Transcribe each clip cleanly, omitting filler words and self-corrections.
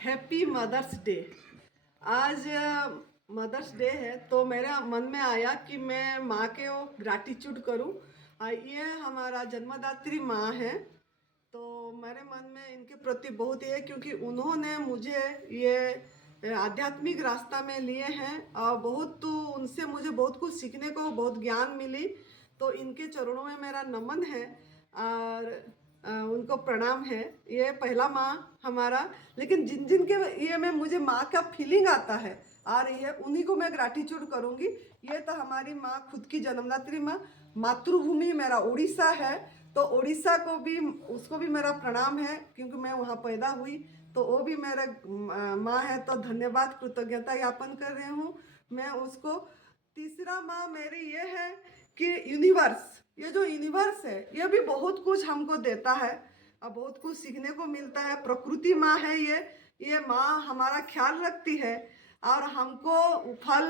Happy mother's day. आज mother's day है तो मेरे मन में आया कि मैं माँ के वो ग्रैटिट्यूड करूँ। ये हमारा जन्मदात्री माँ है, तो मेरे मन में इनके प्रति बहुत ये है क्योंकि उन्होंने मुझे ये आध्यात्मिक रास्ता में लिए हैं और बहुत तो उनसे मुझे बहुत कुछ सीखने को, बहुत ज्ञान मिली। तो इनके चरणों में मेरा नमन है और उनको प्रणाम है। ये पहला माँ हमारा, लेकिन जिन जिन के ये में मुझे माँ का फीलिंग आता है और ये उन्हीं को मैं ग्रैटिट्यूड करूँगी। ये तो हमारी माँ खुद की जन्मदात्री माँ, मातृभूमि मेरा उड़ीसा है, तो उड़ीसा को भी, उसको भी मेरा प्रणाम है क्योंकि मैं वहाँ पैदा हुई, तो वो भी मेरा माँ है। तो धन्यवाद, कृतज्ञता ज्ञापन कर रही हूँ मैं उसको। तीसरा माँ मेरी ये है कि यूनिवर्स, ये जो यूनिवर्स है ये भी बहुत कुछ हमको देता है और बहुत कुछ सीखने को मिलता है। प्रकृति माँ है ये माँ हमारा ख्याल रखती है और हमको फल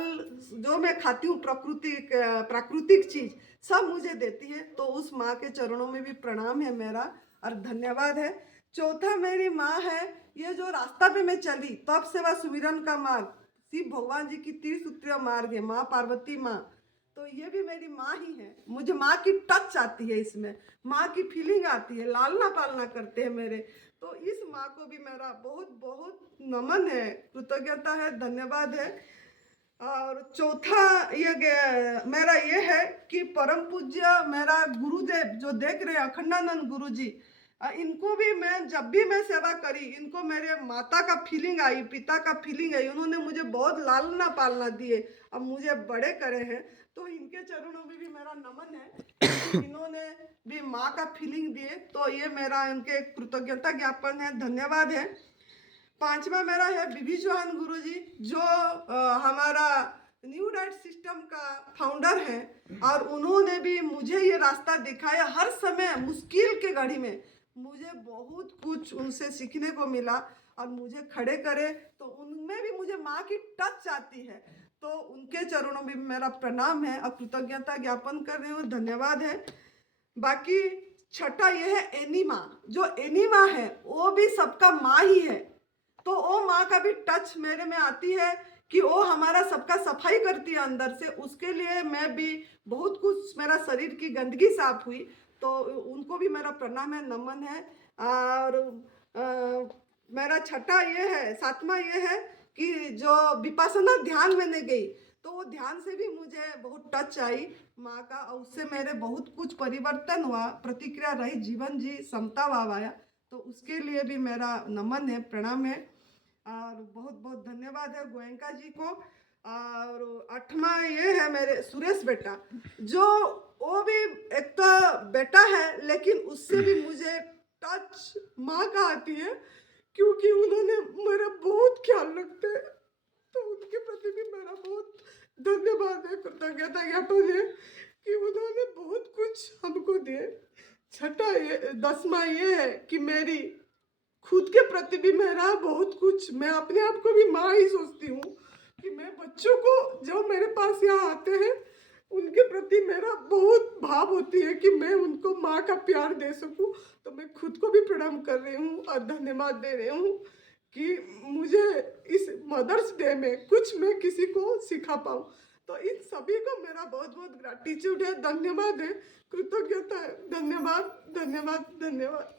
जो मैं खाती हूँ प्राकृतिक चीज सब मुझे देती है, तो उस माँ के चरणों में भी प्रणाम है मेरा और धन्यवाद है। चौथा मेरी माँ है, ये जो रास्ता पे मैं चली तप सेवा सुमिरन का मार्ग, शिव भगवान जी की त्रिसूत्रीय मार्ग है, माँ पार्वती माँ, तो ये भी मेरी माँ ही है। मुझे माँ की टच आती है, इसमें माँ की फीलिंग आती है, लालना पालना करते हैं मेरे, तो इस माँ को भी मेरा बहुत बहुत नमन है, कृतज्ञता है, धन्यवाद है। और चौथा मेरा ये है कि परम पूज्य मेरा गुरुदेव जो देख रहे हैं अखंडानंद गुरु जी, इनको भी मैं जब भी मैं सेवा करी, इनको मेरे माता का फीलिंग आई, पिता का फीलिंग आई, उन्होंने मुझे बहुत लालना पालना दिए, अब मुझे बड़े करे हैं, तो इनके चरणों में भी मेरा नमन है। इन्होंने भी माँ का फीलिंग दिए, तो ये मेरा इनके कृतज्ञता ज्ञापन है, धन्यवाद है। पांचवा मेरा है बीबी चौहान गुरु जी, जो हमारा न्यू डाइट सिस्टम का फाउंडर हैं और उन्होंने भी मुझे ये रास्ता दिखाया। हर समय मुश्किल के घड़ी में मुझे बहुत कुछ उनसे सीखने को मिला और मुझे खड़े करे, तो उनमें भी मुझे माँ की टच आती है, तो उनके चरणों में मेरा प्रणाम है और कृतज्ञता ज्ञापन कर रही हूँ, धन्यवाद है। बाकी छठा ये है एनीमा, जो एनीमा है वो भी सबका माँ ही है, तो वो माँ का भी टच मेरे में आती है कि वो हमारा सबका सफाई करती है अंदर से, उसके लिए मैं भी बहुत कुछ, मेरा शरीर की गंदगी साफ हुई, तो उनको भी मेरा प्रणाम है, नमन है। और मेरा छठा ये है, सातवां ये है कि जो विपස්සना ध्यान मैंने गई, तो वो ध्यान से भी मुझे बहुत टच आई माँ का, और उससे मेरे बहुत कुछ परिवर्तन हुआ, प्रतिक्रिया रही, जीवन जी समता भाव आया, तो उसके लिए भी मेरा नमन है, प्रणाम है और बहुत बहुत धन्यवाद है गोयंका जी को। और आठवां ये है मेरे सुरेश बेटा, जो वो भी एक तो बेटा है, लेकिन उससे भी मुझे टच माँ का आती है क्योंकि उन्होंने मेरा बहुत ख्याल रखते हैं, तो उनके प्रति भी मेरा बहुत धन्यवाद है, कृतज्ञता ज्ञापन है कि उन्होंने बहुत कुछ हमको दिए। छठा ये, 10वां ये है कि मेरी खुद के प्रति भी मेरा बहुत कुछ, मैं अपने आप को भी माँ ही सोचती हूँ कि मैं बच्चों को जो मेरे पास यहाँ आते हैं उनके प्रति मेरा बहुत भाव होती है कि मैं उनको माँ का प्यार दे सकूँ, तो मैं खुद को भी प्रणाम कर रही हूँ और धन्यवाद दे रही हूँ कि मुझे इस मदर्स डे में कुछ मैं किसी को सिखा पाऊँ। तो इन सभी को मेरा बहुत बहुत ग्रैटिट्यूड है, धन्यवाद है, कृतज्ञता है, धन्यवाद धन्यवाद धन्यवाद।